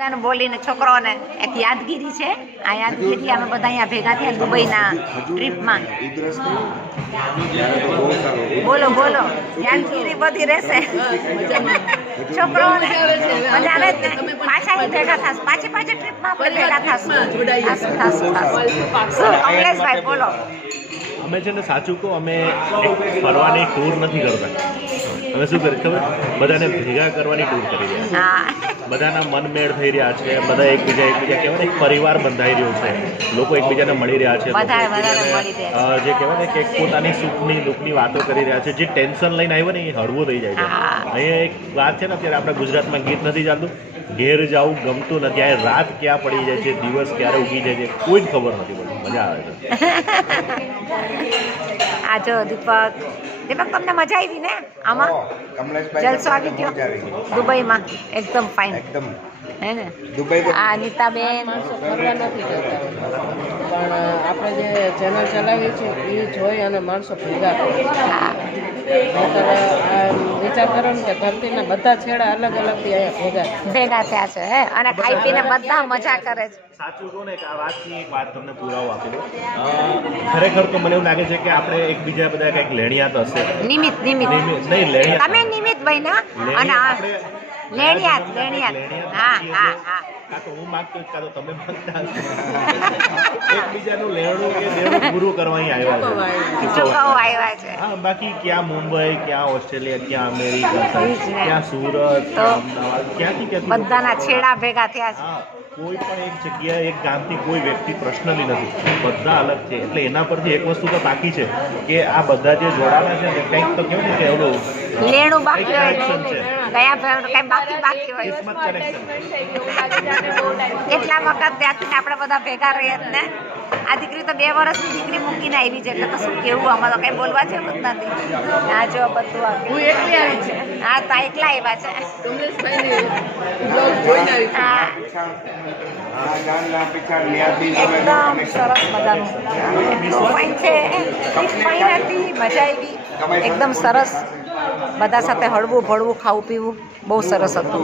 બધાને બોલીને છોકરાઓને એક યાદગીરી છે. આ યાદગીરી અમે બધા અહીંયા ભેગા થયા દુબઈના ટ્રીપમાં. બોલો બોલો, યાદગીરી બધી રહેશે. છોકરાઓને મજા આવે જ ને. પાછા અહીં ભેગા થશે, પાછી ટ્રીપમાં આપણે ભેગા થશું. શું કમલેશભાઈ બોલો? અમે છે ને સાચું કહું, અમે ફરવાની ટૂર નથી કરતા. અમે શું કરીએ ખબર, બધાને ભેગા કરવાની ટૂર કરી રહ્યા છે. બધાના મન મેળ થઈ રહ્યા છે. બધા એકબીજા કહેવાય ને, એક પરિવાર બંધાઈ રહ્યો છે. લોકો એકબીજાને મળી રહ્યા છે. જે કહેવાય ને કે પોતાની સુખની દુઃખની વાતો કરી રહ્યા છે. જે ટેન્શન લઈને આવ્યો ને એ હળવું થઈ જાય છે. અહીંયા એક વાત છે ને, અત્યારે આપણા ગુજરાતમાં ગીત નથી ચાલતું, ઘેર જાવું ગમતું નથી. આ રાત ક્યાં પડી જાય છે, દિવસ ક્યારે ઉગી જાય છે, કોઈ જ ખબર નથી પડતી. મજા આવે છે. આ જો દીપક, તમને મજા આવી ને આમાં? જલસો આવી ગયો દુબઈમાં, એકદમ ફાઇન હે ને? આ નીતાબેન ફરવા નથી જતા, પણ આપણે જે ચેનલ ચલાવી છે એ જોઈ અને માણસો ભેગા કરે. વિચાર કરો ને કે ધરતીના બધા છેડા અલગ અલગથી અહીંયા ભેગા થયા છે હે, અને ખાઈ પીને બધા મજા કરે છે. સાચું કહું ને, આ વાતની એક વાત તમને પુરાવો આપી દઉં. ખરેખર તો મને એવું લાગે છે કે આપણે એકબીજા બધા કંઈક લેણિયાત હશે. નિમિત નહીં, લેણિયાત. તમે નિમિત ભાઈ ના, અને લેણિયાત. હા હા હા. કાં તો હું માગતો જ, કાં તો તમે માગતા હશો. એકબીજાનું લેણું કે દેણું પૂરું કરવા અહીં આવ્યા છે. હા, બાકી ક્યાં મુંબઈ, ક્યાં ઓસ્ટ્રેલિયા, ક્યાં અમેરિકા, ક્યાં સુરત, અમદાવાદ, ક્યાંથી બધાના છેડા ભેગા થયા છે. કોઈ પણ એક જગ્યાએ એક ગામથી કોઈ વ્યક્તિ પ્રશ્નલી નથી, બધા અલગ છે. એટલે એના પરથી એક વસ્તુ તો બાકી છે કે આ બધા જે જોડાણા છે ને, કંઈક તો કેવું ને કે ઓલું લેણું બાકી હોય છે, ગયા કઈ બાકી હોય. એટલા વખત ત્યાંથી આપણે બધા ભેગા રહીએ ને. આ દીકરી તો 2 વર્ષની દીકરી મૂકીને આવી છે, એટલે તો શું કેવું, આમાં તો કઈ બોલવા જેવું જ નથી. આ જો બધું આવી છે. હા, તો એકલા આવ્યા છે. એકદમ સરસ મજાનું ફાઇન છે. ફાઇન હતી, મજા આવી એકદમ સરસ. બધા સાથે હળવું ભળવું ખાવું પીવું બહુ સરસ હતું.